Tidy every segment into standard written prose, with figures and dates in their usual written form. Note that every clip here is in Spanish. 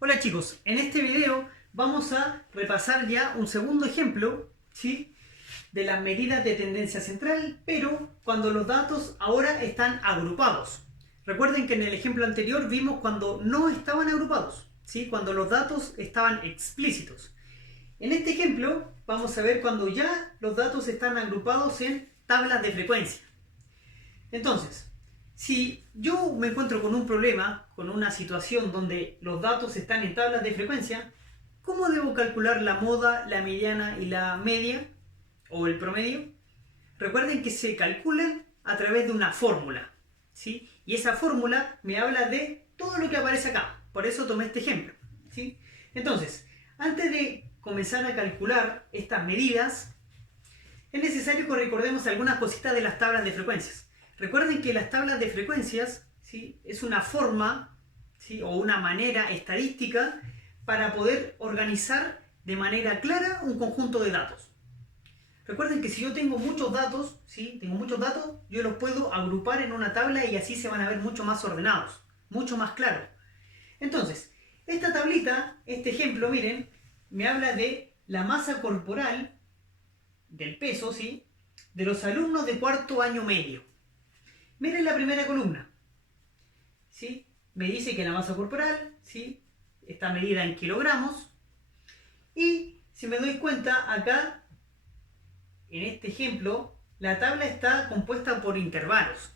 Hola chicos, en este video vamos a repasar ya un segundo ejemplo, ¿sí?, de las medidas de tendencia central, pero cuando los datos ahora están agrupados. Recuerden que en el ejemplo anterior vimos cuando no estaban agrupados, ¿sí?, cuando los datos estaban explícitos. En este ejemplo vamos a ver cuando ya los datos están agrupados en tablas de frecuencia. Entonces, si yo me encuentro con un problema, con una situación donde los datos están en tablas de frecuencia, ¿cómo debo calcular la moda, la mediana y la media o el promedio? Recuerden que se calculan a través de una fórmula, ¿sí? Y esa fórmula me habla de todo lo que aparece acá. Por eso tomé este ejemplo, ¿sí? Entonces, antes de comenzar a calcular estas medidas, es necesario que recordemos algunas cositas de las tablas de frecuencias. Recuerden que las tablas de frecuencias, ¿sí?, es una forma, ¿sí?, o una manera estadística para poder organizar de manera clara un conjunto de datos. Recuerden que si yo tengo muchos datos, ¿sí?, yo los puedo agrupar en una tabla y así se van a ver mucho más ordenados, mucho más claros. Entonces, esta tablita, este ejemplo, miren, me habla de la masa corporal, del peso, ¿sí?, de los alumnos de cuarto año medio. Miren la primera columna, ¿sí? Me dice que la masa corporal, ¿sí?, está medida en kilogramos. Y si me doy cuenta, acá, en este ejemplo, la tabla está compuesta por intervalos.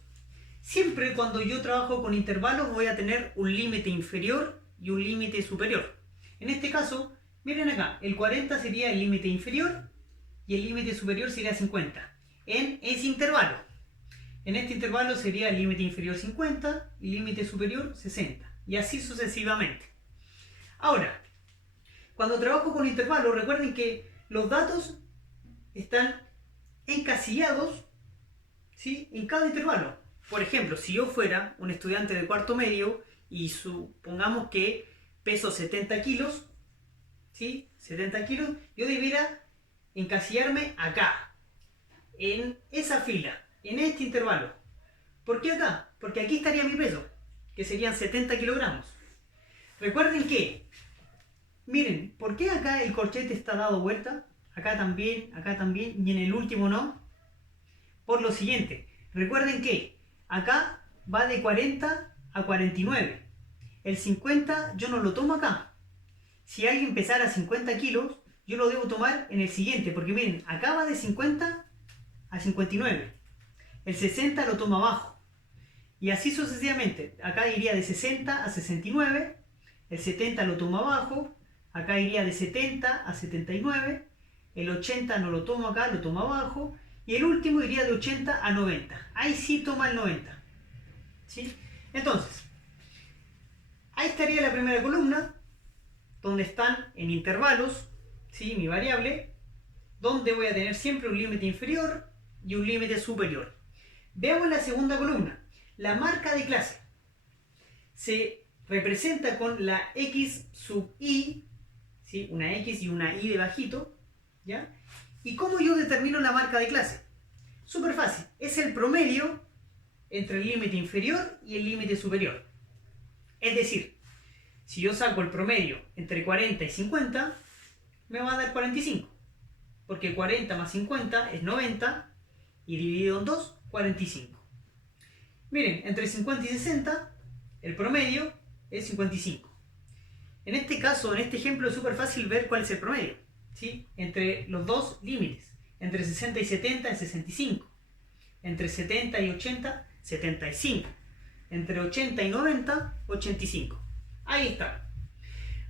Siempre cuando yo trabajo con intervalos voy a tener un límite inferior y un límite superior. En este caso, miren acá, el 40 sería el límite inferior y el límite superior sería 50. En ese intervalo. En este intervalo sería el límite inferior 50 y límite superior 60. Y así sucesivamente. Ahora, cuando trabajo con intervalos, recuerden que los datos están encasillados, ¿sí?, en cada intervalo. Por ejemplo, si yo fuera un estudiante de cuarto medio y supongamos que peso 70 kilos, ¿sí?, 70 kilos, yo debiera encasillarme acá, en esa fila, en este intervalo. ¿Por qué acá? Porque aquí estaría mi peso, que serían 70 kilogramos. Recuerden que, miren, ¿por qué acá el corchete está dado vuelta? Acá también, y en el último no. Por lo siguiente, recuerden que acá va de 40 a 49. El 50 yo no lo tomo acá. Si alguien pesara 50 kilos, yo lo debo tomar en el siguiente, porque miren, acá va de 50 a 59. El 60 lo tomo abajo. Y así sucesivamente. Acá iría de 60 a 69. El 70 lo tomo abajo. Acá iría de 70 a 79. El 80 no lo tomo acá, lo tomo abajo. Y el último iría de 80 a 90. Ahí sí toma el 90. ¿Sí? Entonces, ahí estaría la primera columna, donde están en intervalos, ¿sí?, mi variable, donde voy a tener siempre un límite inferior y un límite superior. Veamos la segunda columna. La marca de clase se representa con la X sub I, ¿sí?, una X y una Y debajito, ¿ya? ¿Y cómo yo determino la marca de clase? Súper fácil, es el promedio entre el límite inferior y el límite superior. Es decir, si yo saco el promedio entre 40 y 50, me va a dar 45, porque 40 más 50 es 90, y dividido en 2, 45. Miren, entre 50 y 60, el promedio es 55. En este caso, en este ejemplo, es súper fácil ver cuál es el promedio, ¿sí?, entre los dos límites. Entre 60 y 70 es 65. Entre 70 y 80, 75. Entre 80 y 90, 85. Ahí está.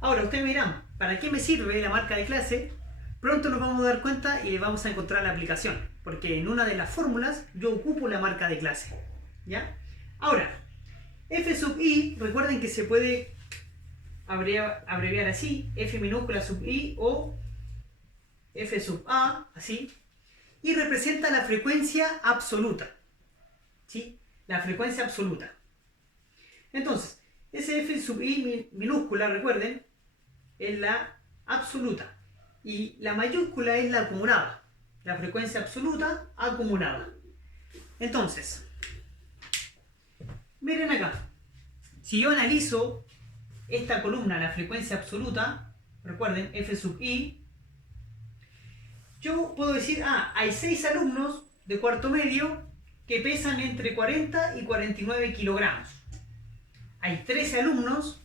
Ahora, ustedes me dirán, ¿para qué me sirve la marca de clase? Pronto nos vamos a dar cuenta y vamos a encontrar la aplicación, porque en una de las fórmulas yo ocupo la marca de clase, ¿ya? Ahora, F sub I, recuerden que se puede abreviar así, F minúscula sub I o F sub A, así, y representa la frecuencia absoluta, ¿sí?, la frecuencia absoluta. Entonces, ese F sub I minúscula, recuerden, es la absoluta. Y la mayúscula es la acumulada. La frecuencia absoluta acumulada. Entonces, miren acá. Si yo analizo esta columna, la frecuencia absoluta, recuerden, F sub I, yo puedo decir, hay 6 alumnos de cuarto medio que pesan entre 40 y 49 kilogramos. Hay 13 alumnos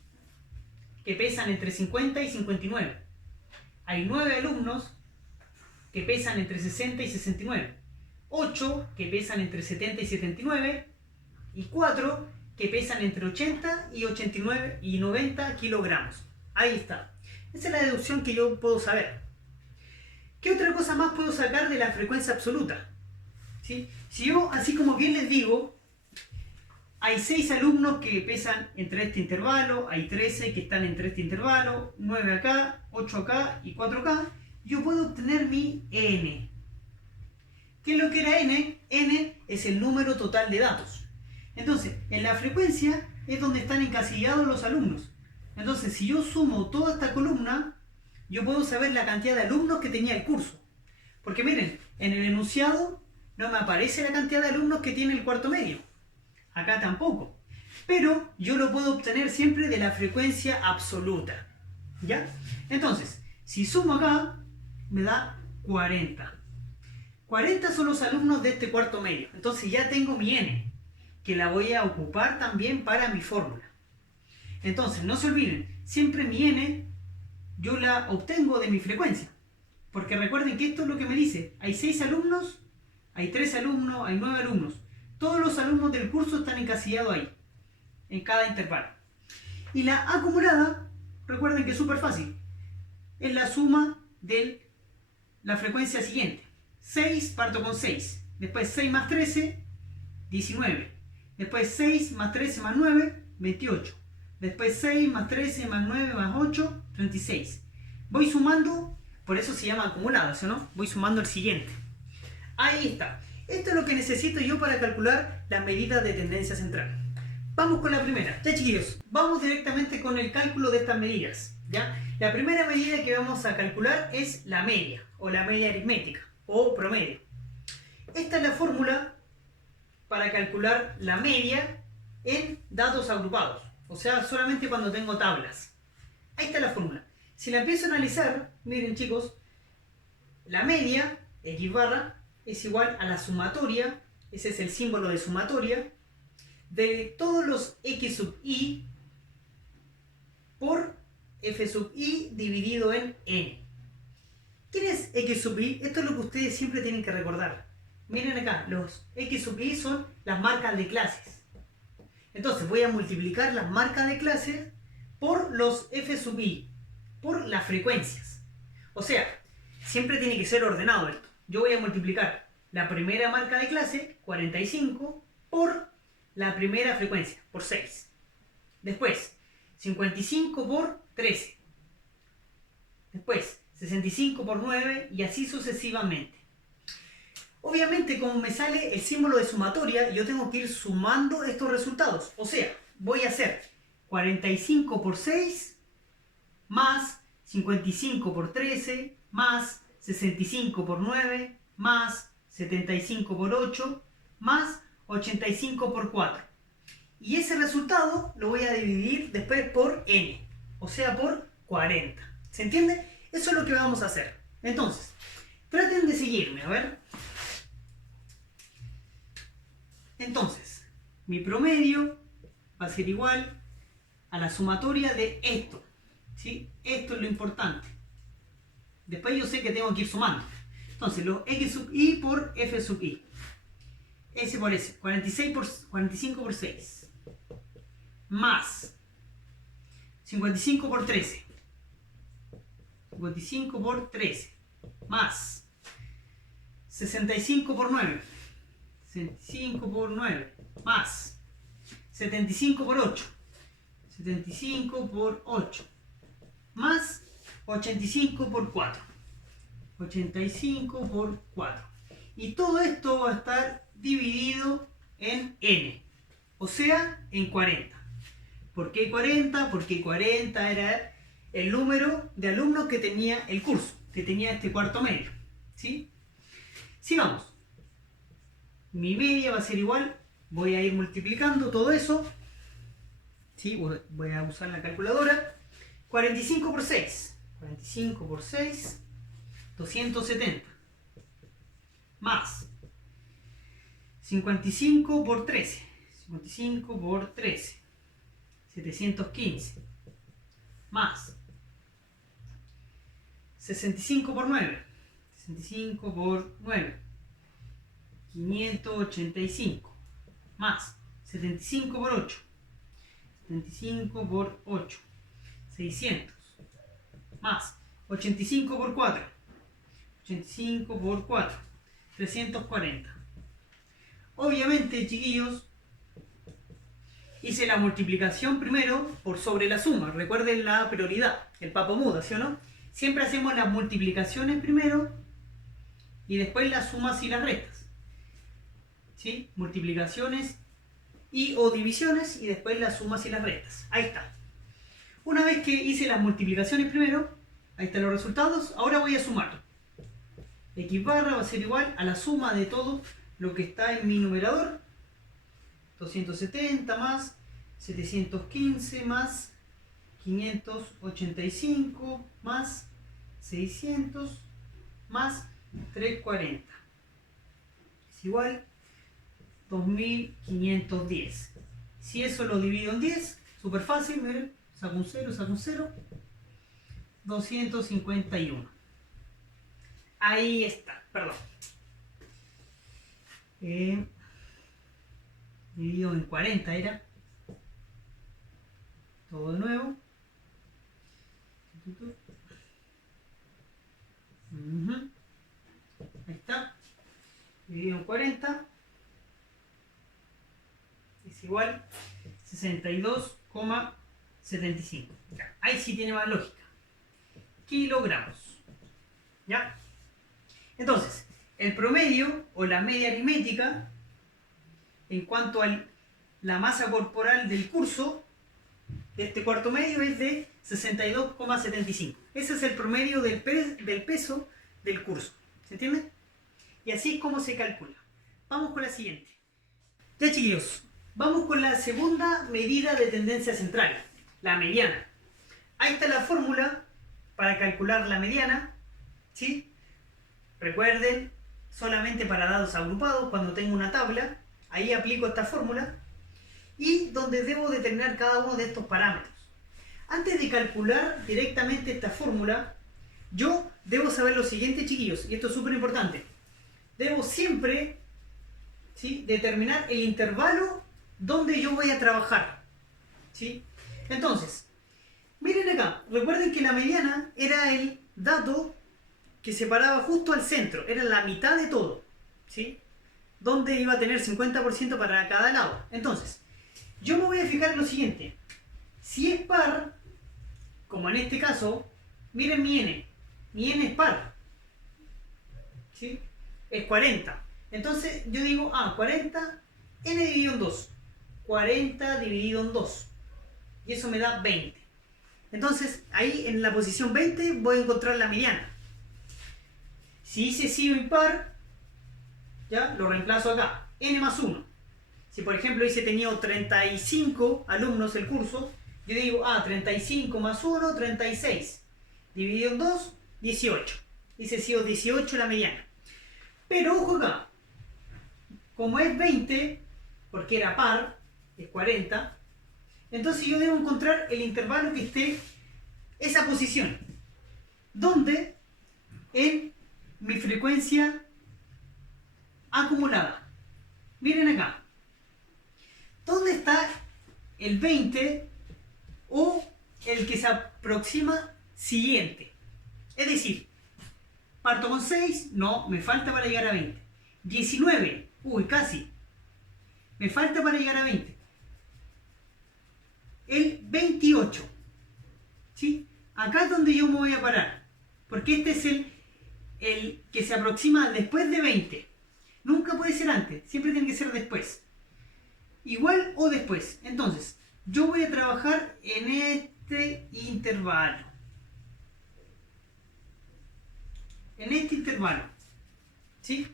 que pesan entre 50 y 59. Hay 9 alumnos que pesan entre 60 y 69. 8 que pesan entre 70 y 79. Y 4 que pesan entre 80 y 89 y 90 kilogramos. Ahí está. Esa es la deducción que yo puedo saber. ¿Qué otra cosa más puedo sacar de la frecuencia absoluta? ¿Sí? Si yo, así como bien les digo, hay 6 alumnos que pesan entre este intervalo, hay 13 que están entre este intervalo, 9 acá, 8 acá y 4 acá, yo puedo obtener mi N. ¿Qué es lo que era N? N es el número total de datos. Entonces, en la frecuencia es donde están encasillados los alumnos. Entonces, si yo sumo toda esta columna, yo puedo saber la cantidad de alumnos que tenía el curso. Porque miren, en el enunciado no me aparece la cantidad de alumnos que tiene el cuarto medio. Acá tampoco. Pero yo lo puedo obtener siempre de la frecuencia absoluta. ¿Ya? Entonces, si sumo acá, me da 40. 40 son los alumnos de este cuarto medio. Entonces ya tengo mi N, que la voy a ocupar también para mi fórmula. Entonces, no se olviden, siempre mi N yo la obtengo de mi frecuencia. Porque recuerden que esto es lo que me dice. Hay 6 alumnos, hay 3 alumnos, hay 9 alumnos. Todos los alumnos del curso están encasillados ahí, en cada intervalo. Y la acumulada, recuerden que es súper fácil. Es la suma de la frecuencia siguiente. 6 parto con 6. Después 6 más 13, 19. Después 6 más 13 más 9, 28. Después 6 más 13 más 9 más 8, 36. Voy sumando, por eso se llama acumulado, ¿sí o no? Voy sumando el siguiente. Ahí está. Esto es lo que necesito yo para calcular las medidas de tendencia central. Vamos con la primera. Ya, chiquillos, vamos directamente con el cálculo de estas medidas. ¿Ya? La primera medida que vamos a calcular es la media, o la media aritmética, o promedio. Esta es la fórmula para calcular la media en datos agrupados. O sea, solamente cuando tengo tablas. Ahí está la fórmula. Si la empiezo a analizar, miren chicos, la media, X barra, es igual a la sumatoria, ese es el símbolo de sumatoria, de todos los X sub I por F sub I dividido en N. ¿Quién es X sub I? Esto es lo que ustedes siempre tienen que recordar. Miren acá, los X sub I son las marcas de clases. Entonces voy a multiplicar las marcas de clases por los F sub I, por las frecuencias. O sea, siempre tiene que ser ordenado esto. Yo voy a multiplicar la primera marca de clase, 45, por la primera frecuencia, por 6. Después, 55 por 13. Después, 65 por 9 y así sucesivamente. Obviamente, como me sale el símbolo de sumatoria, yo tengo que ir sumando estos resultados. O sea, voy a hacer 45 por 6 más 55 por 13 más 65 por 9 más 75 por 8 más 85 por 4. Y ese resultado lo voy a dividir después por n, o sea por 40. ¿Se entiende? Eso es lo que vamos a hacer. Entonces, traten de seguirme, a ver. Entonces, mi promedio va a ser igual a la sumatoria de esto. ¿Sí? Esto es lo importante. Después yo sé que tengo que ir sumando. Entonces, los X sub I por F sub I. S por S. 45 por 6. Más 55 por 13. 55 por 13. Más 65 por 9. 65 por 9. Más 75 por 8. 75 por 8. Más 85 por 4. 85 por 4. Y todo esto va a estar dividido en n, o sea, en 40. ¿Por qué 40? Porque 40 era el número de alumnos que tenía el curso, que tenía este cuarto medio. ¿Sí? Sigamos. Mi media va a ser igual, voy a ir multiplicando todo eso ¿sí? Voy a usar la calculadora. 45 por 6. 45 por 6, 270. Más 55 por 13. 55 por 13. 715. Más 65 por 9. 65 por 9. 585. Más 75 por 8. 75 por 8. 600. Más 85 por 4. 85 por 4. 340. Obviamente, chiquillos, hice la multiplicación primero por sobre la suma. Recuerden la prioridad, el papo muda, ¿sí o no? Siempre hacemos las multiplicaciones primero y después las sumas y las restas. ¿Sí? Multiplicaciones y o divisiones y después las sumas y las restas. Ahí está. Una vez que hice las multiplicaciones primero, ahí están los resultados, ahora voy a sumar. X barra va a ser igual a la suma de todo lo que está en mi numerador. 270 más 715 más 585 más 600 más 340. Es igual 2510. Si eso lo divido en 10, súper fácil, miren, saco un 0, 251. Ahí está, perdón. Dividido en 40 era. Todo de nuevo. Ahí está. Dividido en 40. Es igual 62,75. Ahí sí tiene más lógica. Kilogramos. ¿Ya? Entonces, el promedio o la media aritmética en cuanto a la masa corporal del curso de este cuarto medio es de 62,75. Ese es el promedio del peso del curso. ¿Se entiende? Y así es como se calcula. Vamos con la siguiente. Ya, chiquillos, vamos con la segunda medida de tendencia central, la mediana. Ahí está la fórmula para calcular la mediana, ¿sí? Recuerden, solamente para datos agrupados, cuando tengo una tabla, ahí aplico esta fórmula y donde debo determinar cada uno de estos parámetros. Antes de calcular directamente esta fórmula, yo debo saber lo siguiente, chiquillos, y esto es súper importante. Debo siempre, ¿sí?, determinar el intervalo donde yo voy a trabajar, ¿sí? Entonces, miren acá, recuerden que la mediana era el dato que separaba justo al centro, era la mitad de todo, ¿sí? Donde iba a tener 50% para cada lado. Entonces, yo me voy a fijar en lo siguiente. Si es par, como en este caso, miren mi n. Mi n es par, ¿sí? Es 40. Entonces yo digo, 40, n dividido en 2. 40 dividido en 2. Y eso me da 20. Entonces, ahí en la posición 20 voy a encontrar la mediana. Si hice sí o impar, ya lo reemplazo acá. N más 1. Si por ejemplo hubiese tenido 35 alumnos el curso, yo digo, 35 más 1, 36. Dividido en 2, 18. Dice sí o 18 la mediana. Pero ojo acá. Como es 20, porque era par, es 40, entonces yo debo encontrar el intervalo que esté esa posición. ¿Dónde? En mi frecuencia acumulada. Miren acá. ¿Dónde está el 20 o el que se aproxima siguiente? Es decir, parto con 6, no, me falta para llegar a 20. 19, uy, casi. Me falta para llegar a 20. El 28. ¿Sí? Acá es donde yo me voy a parar. Porque este es el que se aproxima después de 20. Nunca puede ser antes, siempre tiene que ser después. Igual o después. Entonces, yo voy a trabajar en este intervalo. En este intervalo. ¿Sí?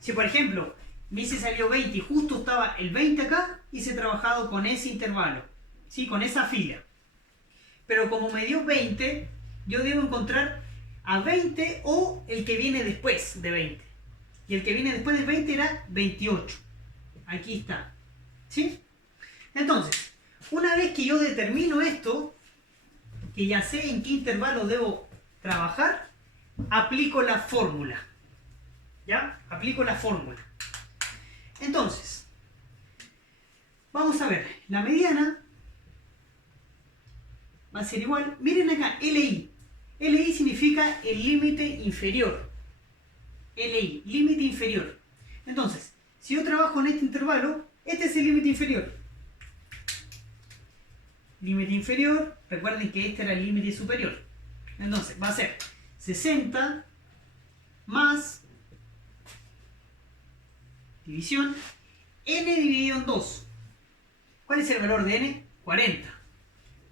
Si por ejemplo, me hice salió 20 y justo estaba el 20 acá, hice trabajado con ese intervalo. ¿sí? Con esa fila. Pero como me dio 20, yo debo encontrar a 20 o el que viene después de 20. Y el que viene después de 20 era 28. Aquí está. ¿Sí? Entonces, una vez que yo determino esto, que ya sé en qué intervalo debo trabajar, aplico la fórmula. ¿Ya? Aplico la fórmula. Entonces, vamos a ver. La mediana va a ser igual. Miren acá, LI. LI significa el límite inferior. LI, límite inferior. Entonces, si yo trabajo en este intervalo, este es el límite inferior. Límite inferior, recuerden que este era el límite superior. Entonces, va a ser 60 más división n dividido en 2. ¿Cuál es el valor de n? 40.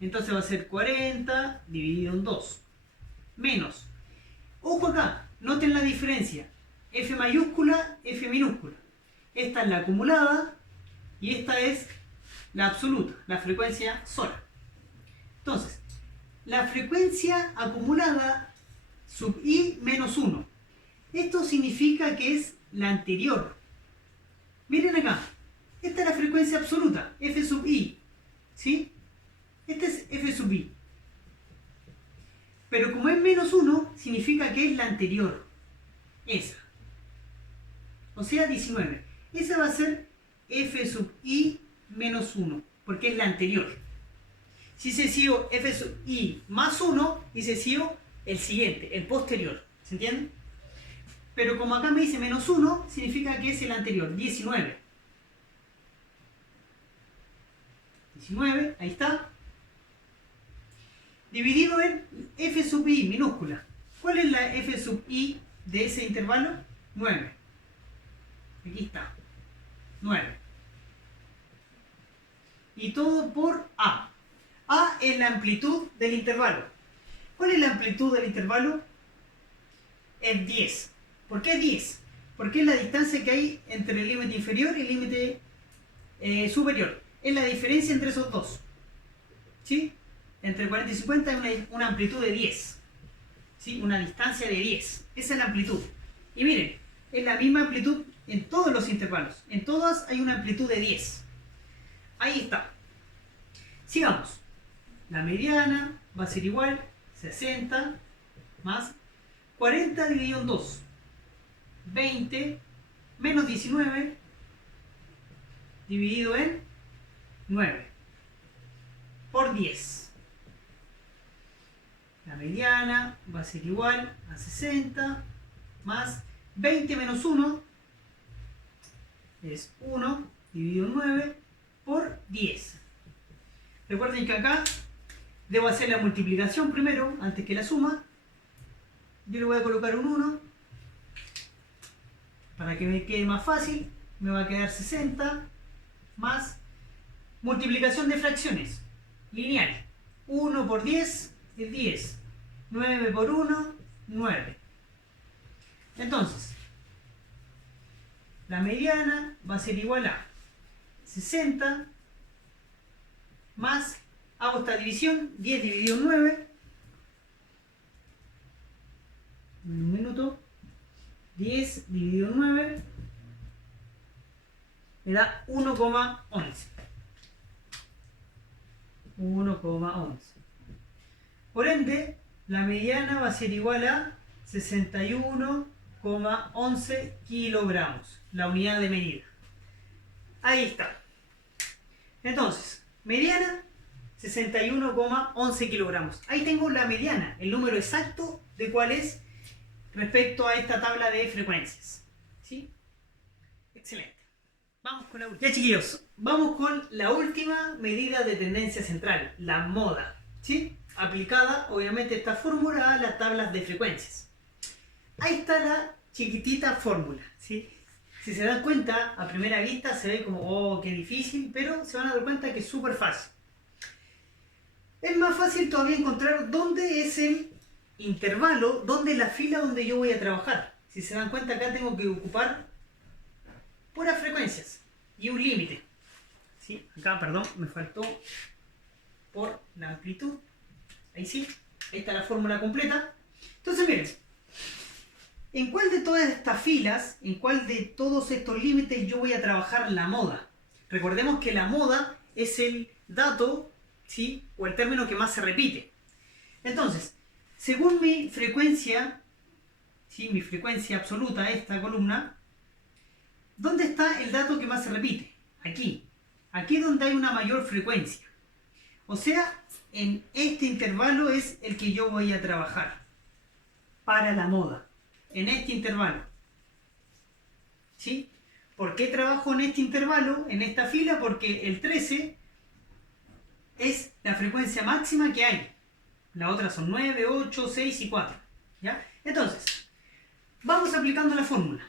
Entonces va a ser 40 dividido en 2. Menos. Ojo acá, noten la diferencia. F mayúscula, F minúscula. Esta es la acumulada y esta es la absoluta, la frecuencia sola. Entonces, la frecuencia acumulada sub i menos 1. Esto significa que es la anterior. Miren acá, esta es la frecuencia absoluta, F sub i. ¿Sí? Este es F sub i. Pero como es menos 1, significa que es la anterior. Esa. O sea, 19. Esa va a ser F sub i menos 1, porque es la anterior. Si se sigo F sub i más 1, y se sigo el siguiente, el posterior. ¿Se entiende? Pero como acá me dice menos 1, significa que es el anterior, 19. 19, ahí está. Dividido en F sub i minúscula. ¿Cuál es la F sub i de ese intervalo? 9. Aquí está. 9. Y todo por A. A es la amplitud del intervalo. ¿Cuál es la amplitud del intervalo? Es 10. ¿Por qué 10? Porque es la distancia que hay entre el límite inferior y el límite superior. Es la diferencia entre esos dos. ¿Sí? Entre 40 y 50 hay una amplitud de 10. ¿Sí? Una distancia de 10. Esa es la amplitud. Y miren, es la misma amplitud en todos los intervalos. En todas hay una amplitud de 10. Ahí está. Sigamos. La mediana va a ser igual 60 más 40 dividido en 2. 20 menos 19 dividido en 9 por 10. La mediana va a ser igual a 60 más 20 menos 1 es 1 dividido en 9 por 10. Recuerden que acá debo hacer la multiplicación primero, antes que la suma. Yo le voy a colocar un 1 para que me quede más fácil. Me va a quedar 60 más multiplicación de fracciones lineal. 1 por 10 es 10. 9 por 1, 9. Entonces, la mediana va a ser igual a 60 más, hago esta división, 10 dividido en 9. Un minuto. 10 dividido en 9 me da 1,11. 1,11. Por ende, la mediana va a ser igual a 61,11 kilogramos, la unidad de medida. Ahí está. Entonces, mediana, 61,11 kilogramos. Ahí tengo la mediana, el número exacto de cuál es respecto a esta tabla de frecuencias. ¿Sí? Excelente. Vamos con la última. Ya, chiquillos, vamos con la última medida de tendencia central, la moda. ¿Sí? Aplicada, obviamente, esta fórmula a las tablas de frecuencias. Ahí está la chiquitita fórmula. ¿Sí? Si se dan cuenta, a primera vista se ve como, oh, qué difícil, pero se van a dar cuenta que es súper fácil. Es más fácil todavía encontrar dónde es el intervalo, dónde es la fila donde yo voy a trabajar. Si se dan cuenta, acá tengo que ocupar puras frecuencias y un límite. ¿Sí? Acá, perdón, me faltó por la amplitud. Ahí sí, ahí está la fórmula completa. Entonces miren, ¿en cuál de todas estas filas, en cuál de todos estos límites yo voy a trabajar la moda? Recordemos que la moda es el dato, ¿sí?, o el término que más se repite. Entonces, según mi frecuencia, ¿sí?, mi frecuencia absoluta, esta columna, ¿dónde está el dato que más se repite? Aquí. Aquí es donde hay una mayor frecuencia. O sea, en este intervalo es el que yo voy a trabajar para la moda. En este intervalo. ¿Sí? ¿Por qué trabajo en este intervalo, en esta fila? Porque el 13 es la frecuencia máxima que hay. Las otras son 9, 8, 6 y 4. ¿Ya? Entonces, vamos aplicando la fórmula.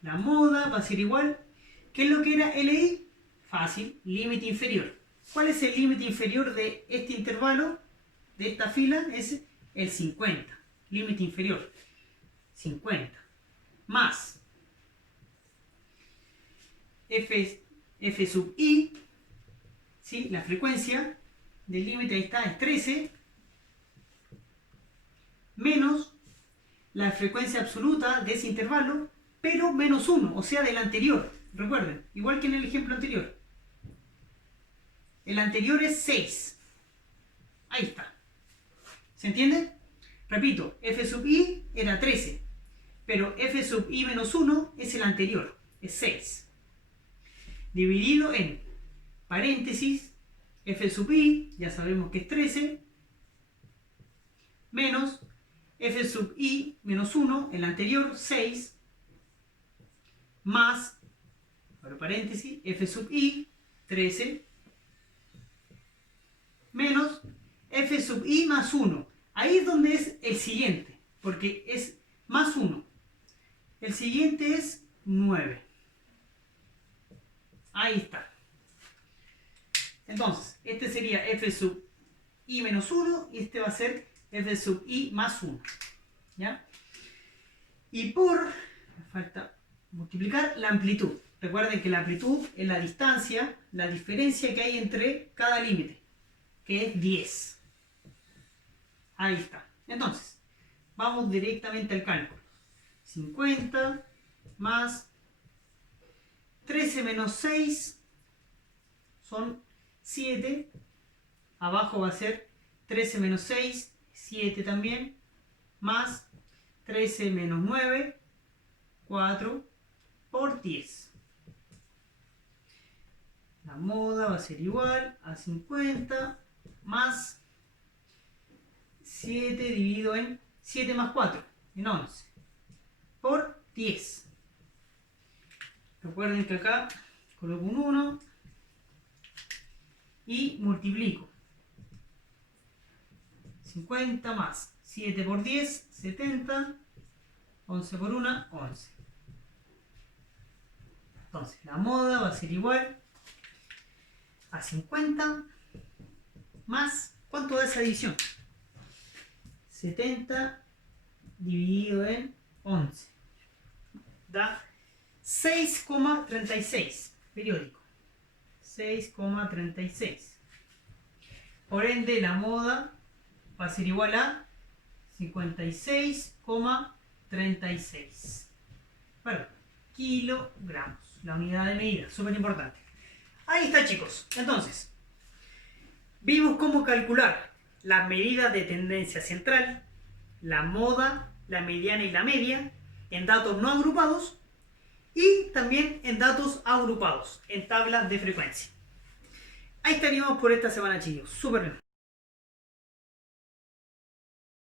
La moda va a ser igual. ¿Qué es lo que era LI? Fácil, límite inferior. ¿Cuál es el límite inferior de este intervalo, de esta fila? Es el 50. Límite inferior. 50. Más F sub I, ¿sí?, la frecuencia del límite, ahí está, es 13, menos la frecuencia absoluta de ese intervalo, pero menos 1, o sea, del anterior. Recuerden, igual que en el ejemplo anterior. El anterior es 6. Ahí está. ¿Se entiende? Repito, F sub I era 13, pero F sub I menos 1 es el anterior, es 6. Dividido en paréntesis, F sub I, ya sabemos que es 13, menos F sub I menos 1, el anterior, 6, más, abro paréntesis, F sub I, 13, menos F sub I más 1. Ahí es donde es el siguiente, porque es más 1. El siguiente es 9. Ahí está. Entonces, este sería F sub I menos 1 y este va a ser F sub I más 1. ¿Ya? Y por, me falta multiplicar la amplitud. Recuerden que la amplitud es la distancia, la diferencia que hay entre cada límite, que es 10. Ahí está. Entonces, vamos directamente al cálculo. 50 más 13 menos 6 son 7. Abajo va a ser 13 menos 6, 7 también. Más 13 menos 9, 4 por 10. La moda va a ser igual a 50 más 7 dividido en 7 más 4, en 11, por 10. Recuerden que acá coloco un 1 y multiplico. 50 más 7 por 10, 70, 11 por 1, 11. Entonces, la moda va a ser igual a 50 más, ¿cuánto da esa división? 70 dividido en 11. Da 6,36 periódico. 6,36. Por ende, la moda va a ser igual a 56,36. Bueno, kilogramos. La unidad de medida, súper importante. Ahí está, chicos. Entonces, vimos cómo calcular las medidas de tendencia central, la moda, la mediana y la media en datos no agrupados y también en datos agrupados en tablas de frecuencia. Ahí estaríamos por esta semana, chicos. Súper bien.